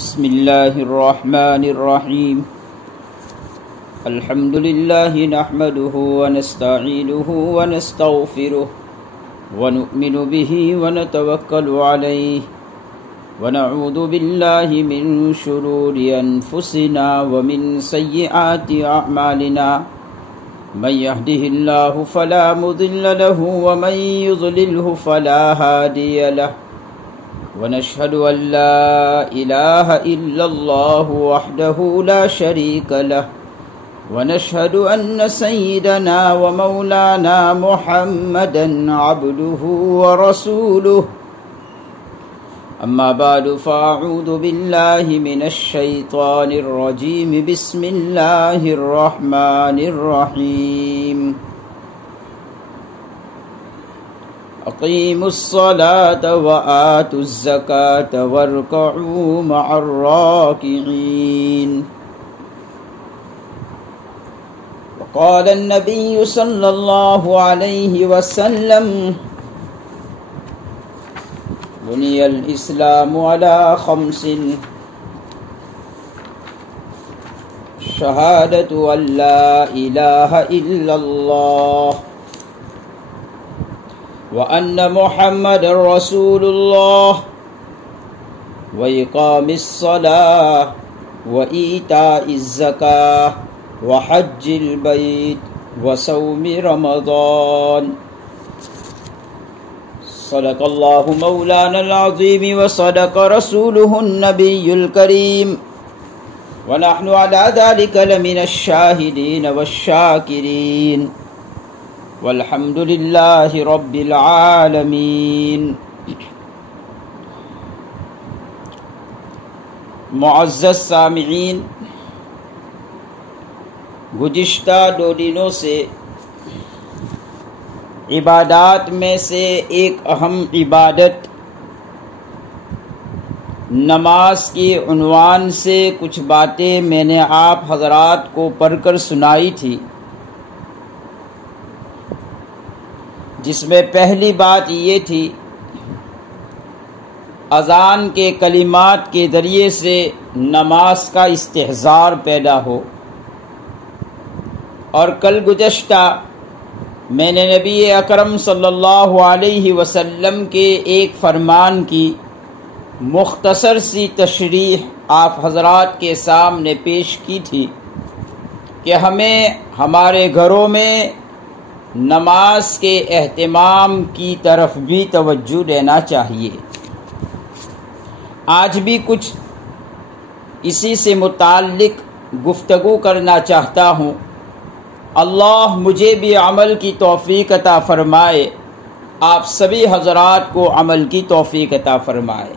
بسم الله الرحمن الرحيم الحمد لله نحمده ونستعينه ونستغفره ونؤمن به ونتوكل عليه ونعوذ بالله من شرور أنفسنا ومن سيئات أعمالنا من يهده الله فلا مضل له ومن يضلله فلا هادي له ونشهد أن لا إله إلا الله وحده لا شريك له ونشهد أن سيدنا ومولانا محمدا عبده ورسوله أما بعد فأعوذ بالله من الشيطان الرجيم بسم الله الرحمن الرحيم أقيموا الصلاة وآتوا الزكاة واركعوا مع الراكعين وقال النبي صلى الله عليه وسلم بني الإسلام على 5 شهادة أن لا إله إلا الله وأن محمد رسول الله وإقام الصلاة وإيتاء الزكاة وحج البيت وصوم رمضان صدق الله مولانا العظيم وصدق رسوله النبي الكريم ونحن على ذلك لمن الشاهدين والشاكرين والحمد لله رب العالمين. معزز سامعین، گزشتہ 2 دنوں سے عبادات میں سے ایک اہم عبادت نماز کے عنوان سے کچھ باتیں میں نے آپ حضرات کو پڑھ کر سنائی تھی، جس میں پہلی بات یہ تھی اذان کے کلمات کے ذریعے سے نماز کا استحضار پیدا ہو، اور کل گزشتہ میں نے نبی اکرم صلی اللہ علیہ وسلم کے ایک فرمان کی مختصر سی تشریح آپ حضرات کے سامنے پیش کی تھی کہ ہمیں ہمارے گھروں میں نماز کے اہتمام کی طرف بھی توجہ دینا چاہیے۔ آج بھی کچھ اسی سے متعلق گفتگو کرنا چاہتا ہوں۔ اللہ مجھے بھی عمل کی توفیق عطا فرمائے، آپ سبھی حضرات کو عمل کی توفیق عطا فرمائے۔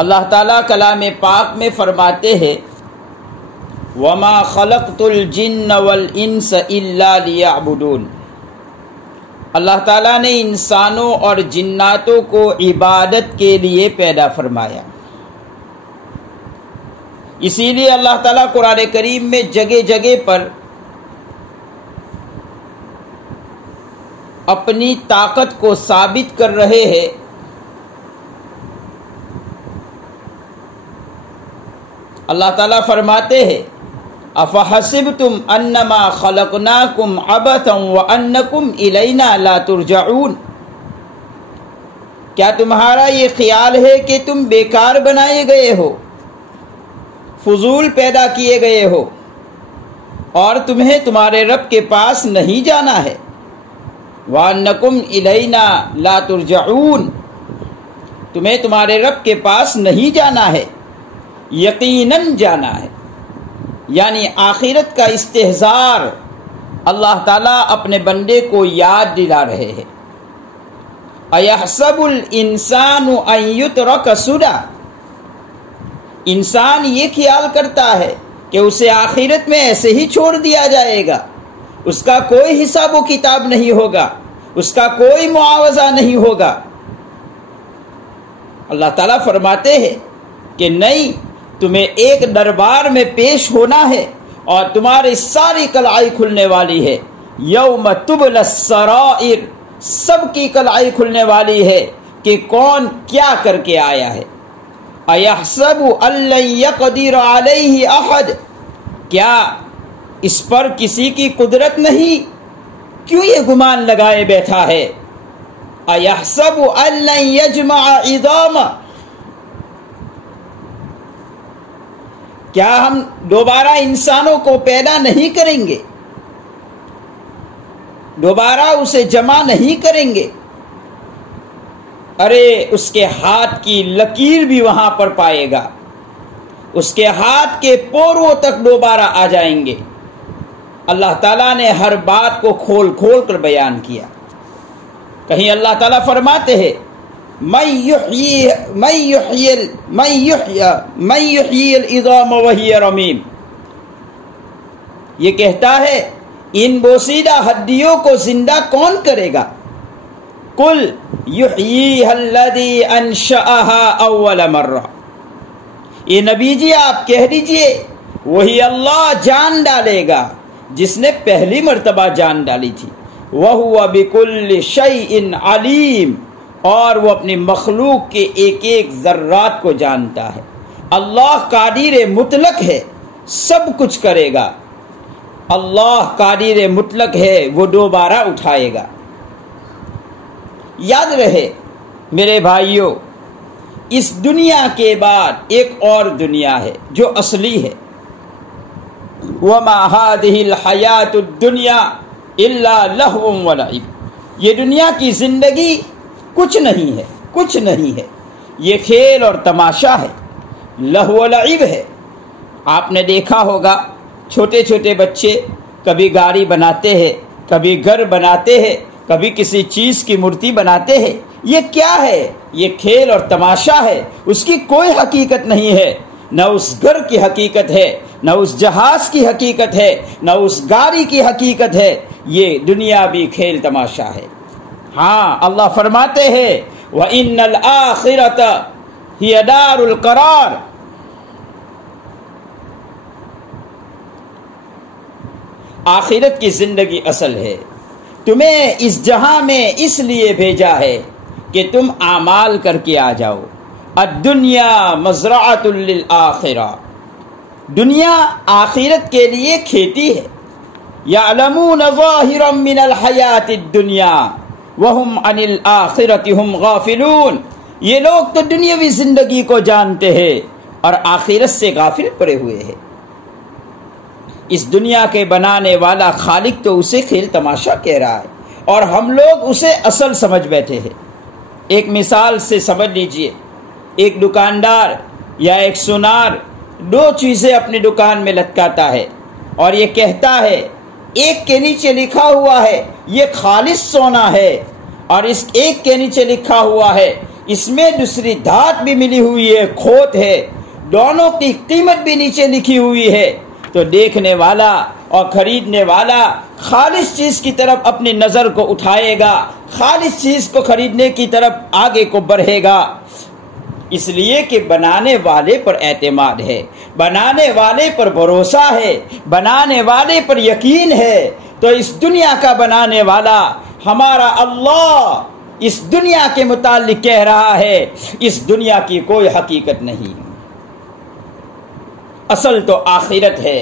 اللہ تعالیٰ کلام پاک میں فرماتے ہیں وَمَا خَلَقْتُ الْجِنَّ وَالْإِنسَ إِلَّا لِيَعْبُدُونَ۔ اللہ تعالیٰ نے انسانوں اور جناتوں کو عبادت کے لیے پیدا فرمایا۔ اسی لیے اللہ تعالیٰ قرآن کریم میں جگہ جگہ پر اپنی طاقت کو ثابت کر رہے ہیں۔ اللہ تعالیٰ فرماتے ہیں افحسبتم انما خلقناکم عبثا وانکم الینا لا ترجعون۔ کیا تمہارا یہ خیال ہے کہ تم بیکار بنائے گئے ہو، فضول پیدا کیے گئے ہو، اور تمہیں تمہارے رب کے پاس نہیں جانا ہے؟ وانکم الینا لا ترجعون، تمہیں تمہارے رب کے پاس نہیں جانا ہے، یقیناً جانا ہے۔ یعنی آخرت کا استحضار اللہ تعالیٰ اپنے بندے کو یاد دلا رہے ہیں۔ اَيَحْسَبُ الْإِنسَانُ أَن يُتْرَكَ سُدًى۔ انسان یہ خیال کرتا ہے کہ اسے آخرت میں ایسے ہی چھوڑ دیا جائے گا، اس کا کوئی حساب و کتاب نہیں ہوگا، اس کا کوئی معاوضہ نہیں ہوگا۔ اللہ تعالیٰ فرماتے ہیں کہ نہیں، تمہیں ایک دربار میں پیش ہونا ہے اور تمہاری ساری کلائی کھلنے والی ہے۔ یوم تبلی السرائر، سب کی کلائی کھلنے والی ہے کہ کون کیا کر کے آیا ہے۔ اَيَحْسَبُ أَن لَّن يَقْدِرَ عَلَيْهِ أَحَدٌ، کیا اس پر کسی کی قدرت نہیں؟ کیوں یہ گمان لگائے بیٹھا ہے؟ اَيَحْسَبُ أَن لَّن يَجْمَعَ عِظَامَهُ، کیا ہم دوبارہ انسانوں کو پیدا نہیں کریں گے؟ دوبارہ اسے جمع نہیں کریں گے؟ ارے اس کے ہاتھ کی لکیر بھی وہاں پر پائے گا، اس کے ہاتھ کے پوروں تک دوبارہ آ جائیں گے۔ اللہ تعالیٰ نے ہر بات کو کھول کھول کر بیان کیا۔ کہیں اللہ تعالیٰ فرماتے ہیں من یحیی العظام وہی رمیم، یہ کہتا ہے ان بوسیدہ ہڈیوں کو زندہ کون کرے گا؟ قل یحییھا الذی انشأھا اول مرہ، یہ نبی جی آپ کہہ دیجئے وہی اللہ جان ڈالے گا جس نے پہلی مرتبہ جان ڈالی تھی۔ وَهُوَ بِكُلِّ شَيْءٍ عَلِيمٌ، اور وہ اپنی مخلوق کے ایک ایک ذرات کو جانتا ہے۔ اللہ قادر مطلق ہے، سب کچھ کرے گا۔ اللہ قادر مطلق ہے، وہ دوبارہ اٹھائے گا۔ یاد رہے میرے بھائیوں، اس دنیا کے بعد ایک اور دنیا ہے جو اصلی ہے۔ وَمَا هَٰذِهِ الْحَيَاةُ الدُّنْيَا إِلَّا لَهْوٌ وَلَعِبٌ، یہ دنیا کی زندگی کچھ نہیں ہے، کچھ نہیں ہے، یہ کھیل اور تماشا ہے، لہو و لعب ہے۔ آپ نے دیکھا ہوگا چھوٹے چھوٹے بچے کبھی گاڑی بناتے ہیں، کبھی گھر بناتے ہیں، کبھی کسی چیز کی مورتی بناتے ہیں۔ یہ کیا ہے؟ یہ کھیل اور تماشا ہے، اس کی کوئی حقیقت نہیں ہے۔ نہ اس گھر کی حقیقت ہے، نہ اس جہاز کی حقیقت ہے، نہ اس گاڑی کی حقیقت ہے، یہ دنیا بھی کھیل تماشا ہے۔ ہاں اللہ فرماتے ہیں وَإِنَّ الْآخِرَةَ هِيَ دَارُ الْقَرَارِ، آخرت کی زندگی اصل ہے۔ تمہیں اس جہاں میں اس لیے بھیجا ہے کہ تم اعمال کر کے آ جاؤ۔ الدنیا مزرعۃ للآخرہ، دنیا آخرت کے لیے کھیتی ہے۔ یعلمون ظاہرا من الحیاۃ الدنیا وہم عن الآخرۃ ہم غافلون، یہ لوگ تو دنیاوی زندگی کو جانتے ہیں اور آخرت سے غافل پڑے ہوئے ہیں۔ اس دنیا کے بنانے والا خالق تو اسے کھیل تماشا کہہ رہا ہے اور ہم لوگ اسے اصل سمجھ بیٹھے ہیں۔ ایک مثال سے سمجھ لیجئے، ایک دکاندار یا ایک سونار دو چیزیں اپنی دکان میں لٹکاتا ہے اور یہ کہتا ہے، ایک کے نیچے لکھا ہوا ہے یہ خالص سونا ہے، اور اس ایک کے نیچے لکھا ہوا ہے اس میں دوسری دھات بھی ملی ہوئی ہے، کھوٹ ہے، دونوں کی قیمت بھی نیچے لکھی ہوئی ہے۔ تو دیکھنے والا اور خریدنے والا خالص چیز کی طرف اپنی نظر کو اٹھائے گا، خالص چیز کو خریدنے کی طرف آگے کو بڑھے گا، اس لیے کہ بنانے والے پر اعتماد ہے، بنانے والے پر بھروسہ ہے، بنانے والے پر یقین ہے۔ تو اس دنیا کا بنانے والا ہمارا اللہ اس دنیا کے متعلق کہہ رہا ہے اس دنیا کی کوئی حقیقت نہیں، اصل تو آخرت ہے،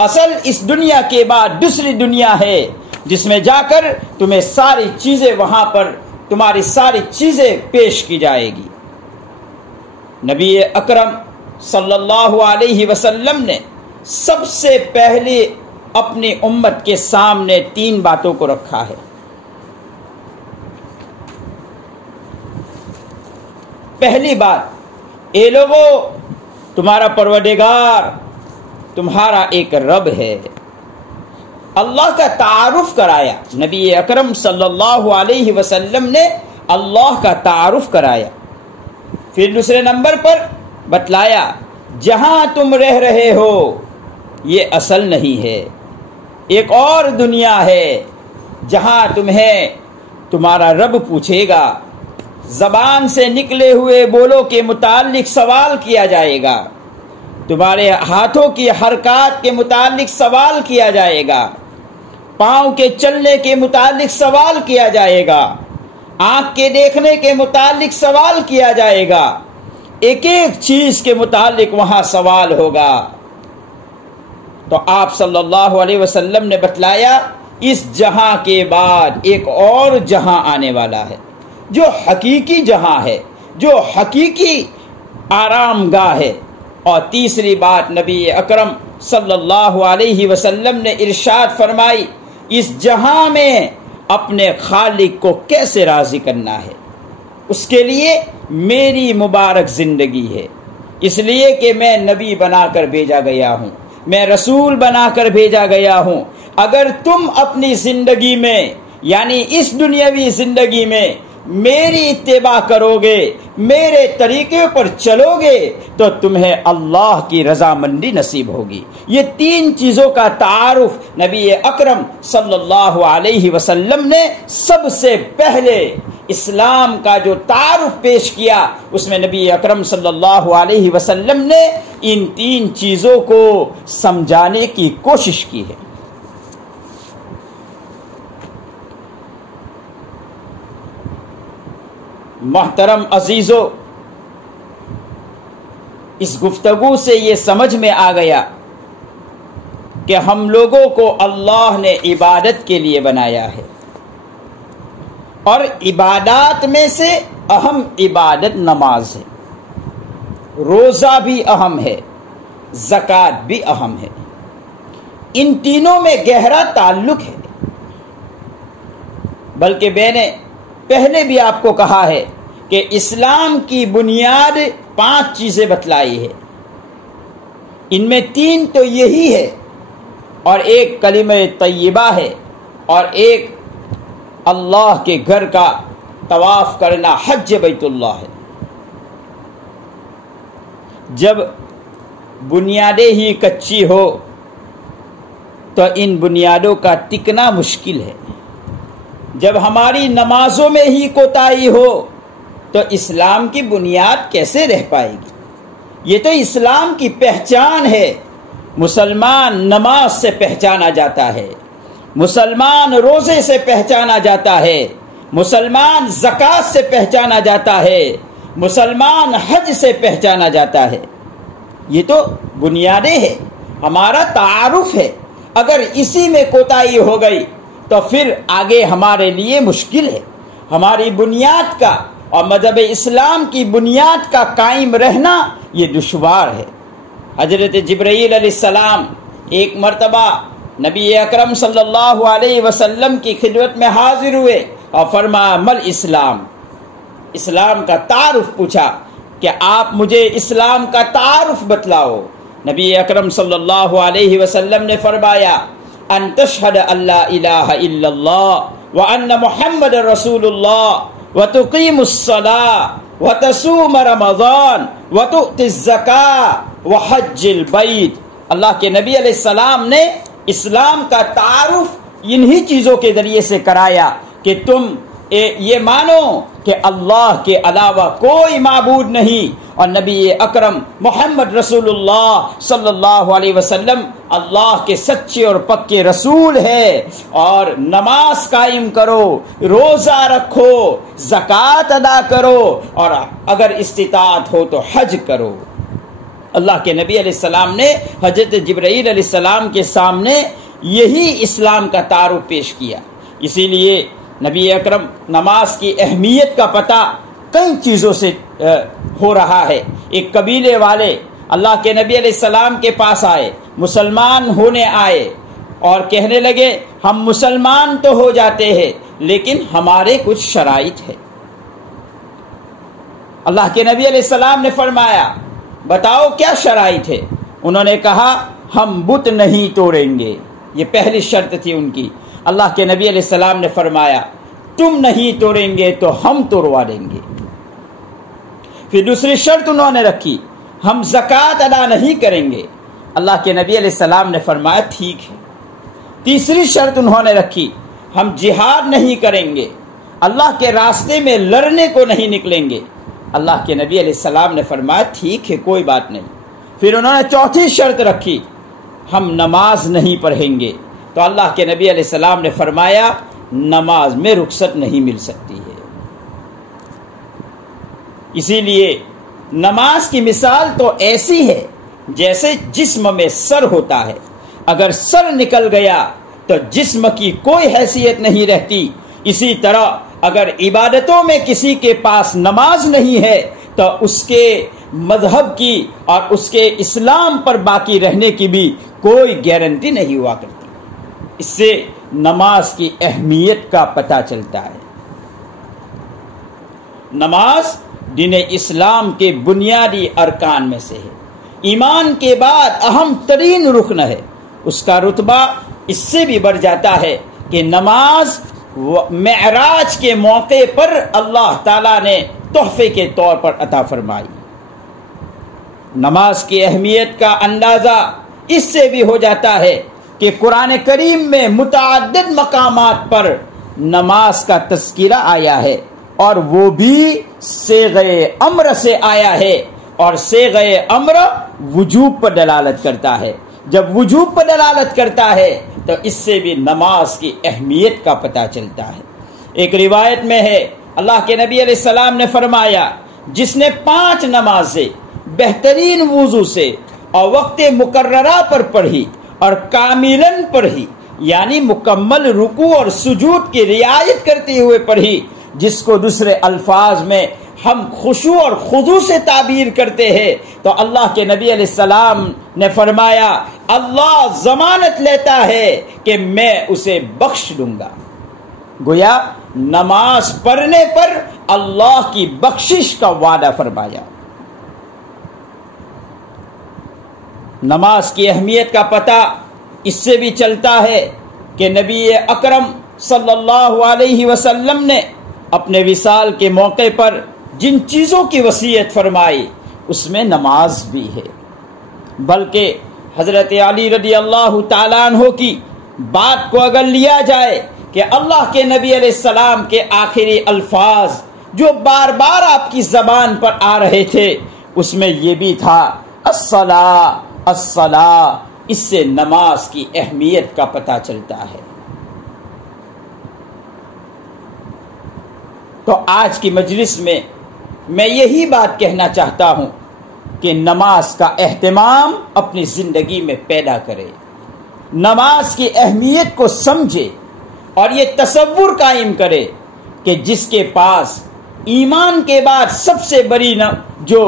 اصل اس دنیا کے بعد دوسری دنیا ہے جس میں جا کر تمہیں ساری چیزیں، وہاں پر تمہاری ساری چیزیں پیش کی جائے گی۔ نبی اکرم صلی اللہ علیہ وسلم نے سب سے پہلے اپنی امت کے سامنے 3 باتوں کو رکھا ہے۔ پہلی بات، اے لوگو تمہارا پروردگار تمہارا ایک رب ہے، اللہ کا تعارف کرایا۔ نبی اکرم صلی اللہ علیہ وسلم نے اللہ کا تعارف کرایا۔ پھر دوسرے نمبر پر بتلایا جہاں تم رہ رہے ہو یہ اصل نہیں ہے، ایک اور دنیا ہے جہاں تمہیں تمہارا رب پوچھے گا، زبان سے نکلے ہوئے بولوں کے متعلق سوال کیا جائے گا، تمہارے ہاتھوں کی حرکات کے متعلق سوال کیا جائے گا، پاؤں کے چلنے کے متعلق سوال کیا جائے گا، آنکھ کے دیکھنے کے متعلق سوال کیا جائے گا، ایک ایک چیز کے متعلق وہاں سوال ہوگا۔ تو آپ صلی اللہ علیہ وسلم نے بتلایا اس جہاں کے بعد ایک اور جہاں آنے والا ہے، جو حقیقی جہاں ہے، جو حقیقی آرام گاہ ہے۔ اور تیسری بات نبی اکرم صلی اللہ علیہ وسلم نے ارشاد فرمائی، اس جہاں میں اپنے خالق کو کیسے راضی کرنا ہے، اس کے لیے میری مبارک زندگی ہے، اس لیے کہ میں نبی بنا کر بھیجا گیا ہوں، میں رسول بنا کر بھیجا گیا ہوں۔ اگر تم اپنی زندگی میں یعنی اس دنیاوی زندگی میں میری اتباع کرو گے، میرے طریقے پر چلو گے، تو تمہیں اللہ کی رضامندی نصیب ہوگی۔ یہ تین چیزوں کا تعارف نبی اکرم صلی اللہ علیہ وسلم نے سب سے پہلے اسلام کا جو تعارف پیش کیا، اس میں نبی اکرم صلی اللہ علیہ وسلم نے ان تین چیزوں کو سمجھانے کی کوشش کی ہے۔ محترم عزیزو، اس گفتگو سے یہ سمجھ میں آ گیا کہ ہم لوگوں کو اللہ نے عبادت کے لیے بنایا ہے، اور عبادات میں سے اہم عبادت نماز ہے، روزہ بھی اہم ہے، زکوٰۃ بھی اہم ہے۔ ان تینوں میں گہرا تعلق ہے، بلکہ میں نے پہلے بھی آپ کو کہا ہے کہ اسلام کی بنیاد 5 چیزیں بتلائی ہے، ان میں 3 تو یہی ہے، اور ایک کلمہ طیبہ ہے، اور ایک اللہ کے گھر کا طواف کرنا، حج بیت اللہ ہے۔ جب بنیادیں ہی کچی ہو تو ان بنیادوں کا ٹکنا مشکل ہے۔ جب ہماری نمازوں میں ہی کوتاہی ہو تو اسلام کی بنیاد کیسے رہ پائے گی؟ یہ تو اسلام کی پہچان ہے۔ مسلمان نماز سے پہچانا جاتا ہے، مسلمان روزے سے پہچانا جاتا ہے، مسلمان زکوٰۃ سے پہچانا جاتا ہے، مسلمان حج سے پہچانا جاتا ہے۔ یہ تو بنیادیں ہیں، ہمارا تعارف ہے۔ اگر اسی میں کوتاہی ہو گئی تو پھر آگے ہمارے لیے مشکل ہے۔ ہماری بنیاد کا اور مذہب اسلام کی بنیاد کا قائم رہنا یہ دشوار ہے۔ حضرت جبرائیل علیہ السلام ایک مرتبہ نبی اکرم صلی اللہ علیہ وسلم کی خدمت میں حاضر ہوئے اور فرمایا مل اسلام، اسلام کا تعارف پوچھا کہ آپ مجھے اسلام کا تعارف بتلاؤ۔ نبی اکرم صلی اللہ علیہ وسلم نے فرمایا ان تشہد ان لا الہ الا اللہ وان محمد رسول اللہ وتقیم الصلاۃ وتصوم رمضان وتؤتی الزکاۃ وحج البیت۔ اللہ کے نبی علیہ السلام نے اسلام کا تعارف انہی چیزوں کے ذریعے سے کرایا کہ تم یہ مانو کہ اللہ کے علاوہ کوئی معبود نہیں، اور نبی اکرم محمد رسول اللہ صلی اللہ علیہ وسلم اللہ کے سچے اور پکے رسول ہے، اور نماز قائم کرو، روزہ رکھو، زکوٰۃ ادا کرو، اور اگر استطاعت ہو تو حج کرو۔ اللہ کے نبی علیہ السلام نے حضرت جبرائیل علیہ السلام کے سامنے یہی اسلام کا تعارف پیش کیا۔ اسی لیے نبی اکرم نماز کی اہمیت کا پتہ کئی چیزوں سے ہو رہا ہے۔ ایک قبیلے والے اللہ کے نبی علیہ السلام کے پاس آئے، مسلمان ہونے آئے، اور کہنے لگے ہم مسلمان تو ہو جاتے ہیں لیکن ہمارے کچھ شرائط ہے۔ اللہ کے نبی علیہ السلام نے فرمایا بتاؤ کیا شرائط ہے؟ انہوں نے کہا ہم بت نہیں توڑیں گے، یہ پہلی شرط تھی ان کی۔ اللہ کے نبی علیہ السلام نے فرمایا تم نہیں توڑیں گے تو ہم توڑوا دیں گے۔ پھر دوسری شرط انہوں نے رکھی ہم زکوٰۃ ادا نہیں کریں گے۔ اللہ کے نبی علیہ السلام نے فرمایا ٹھیک ہے۔ تیسری شرط انہوں نے رکھی ہم جہاد نہیں کریں گے، اللہ کے راستے میں لڑنے کو نہیں نکلیں گے۔ اللہ کے نبی علیہ السلام نے فرمایا ٹھیک ہے کوئی بات نہیں۔ پھر انہوں نے چوتھی شرط رکھی ہم نماز نہیں پڑھیں گے، تو اللہ کے نبی علیہ السلام نے فرمایا نماز میں رخصت نہیں مل سکتی ہے۔ اسی لیے نماز کی مثال تو ایسی ہے جیسے جسم میں سر ہوتا ہے، اگر سر نکل گیا تو جسم کی کوئی حیثیت نہیں رہتی۔ اسی طرح اگر عبادتوں میں کسی کے پاس نماز نہیں ہے تو اس کے مذہب کی اور اس کے اسلام پر باقی رہنے کی بھی کوئی گارنٹی نہیں ہوا کرتی۔ اس سے نماز کی اہمیت کا پتہ چلتا ہے۔ نماز دین اسلام کے بنیادی ارکان میں سے ہے، ایمان کے بعد اہم ترین رکن ہے۔ اس کا رتبہ اس سے بھی بڑھ جاتا ہے کہ نماز معراج کے موقع پر اللہ تعالیٰ نے تحفے کے طور پر عطا فرمائی۔ نماز کی اہمیت کا اندازہ اس سے بھی ہو جاتا ہے کہ قرآن کریم میں متعدد مقامات پر نماز کا تذکرہ آیا ہے، اور وہ بھی صیغہ امر سے آیا ہے، اور صیغہ امر وجوب پر دلالت کرتا ہے۔ جب وجوب پر دلالت کرتا ہے تو اس سے بھی نماز کی اہمیت کا پتہ چلتا ہے۔ ایک روایت میں ہے اللہ کے نبی علیہ السلام نے فرمایا، جس نے 5 نمازیں بہترین وضو سے اور وقت مقررہ پر پڑھی اور کاملاً پڑھی، یعنی مکمل رکوع اور سجود کی رعایت کرتے ہوئے پڑھی، جس کو دوسرے الفاظ میں ہم خشوع اور خضوع سے تعبیر کرتے ہیں، تو اللہ کے نبی علیہ السلام نے فرمایا اللہ ضمانت لیتا ہے کہ میں اسے بخش دوں گا۔ گویا نماز پڑھنے پر اللہ کی بخشش کا وعدہ فرمایا۔ نماز کی اہمیت کا پتہ اس سے بھی چلتا ہے کہ نبی اکرم صلی اللہ علیہ وسلم نے اپنے وصال کے موقع پر جن چیزوں کی وصیت فرمائی اس میں نماز بھی ہے، بلکہ حضرت علی رضی اللہ تعالیٰ عنہ کی بات کو اگر لیا جائے کہ اللہ کے نبی علیہ السلام کے آخری الفاظ جو بار بار آپ کی زبان پر آ رہے تھے، اس میں یہ بھی تھا الصلاۃ الصلاۃ۔ اس سے نماز کی اہمیت کا پتہ چلتا ہے۔ تو آج کی مجلس میں یہی بات کہنا چاہتا ہوں کہ نماز کا اہتمام اپنی زندگی میں پیدا کرے، نماز کی اہمیت کو سمجھے اور یہ تصور قائم کرے کہ جس کے پاس ایمان کے بعد سب سے بڑی جو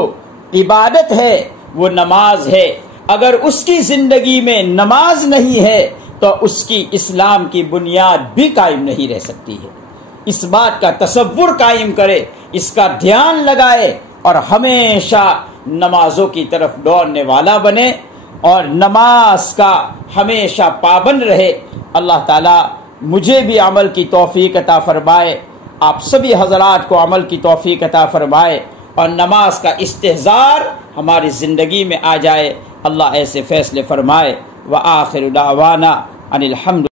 عبادت ہے وہ نماز ہے، اگر اس کی زندگی میں نماز نہیں ہے تو اس کی اسلام کی بنیاد بھی قائم نہیں رہ سکتی ہے۔ اس بات کا تصور قائم کرے، اس کا دھیان لگائے اور ہمیشہ نمازوں کی طرف دوڑنے والا بنے اور نماز کا ہمیشہ پابند رہے۔ اللہ تعالیٰ مجھے بھی عمل کی توفیق عطا فرمائے، آپ سبھی حضرات کو عمل کی توفیق عطا فرمائے اور نماز کا استحضار ہماری زندگی میں آ جائے۔ اللہ ایسے فیصلے فرمائے۔ وآخر دعوانا ان الحمد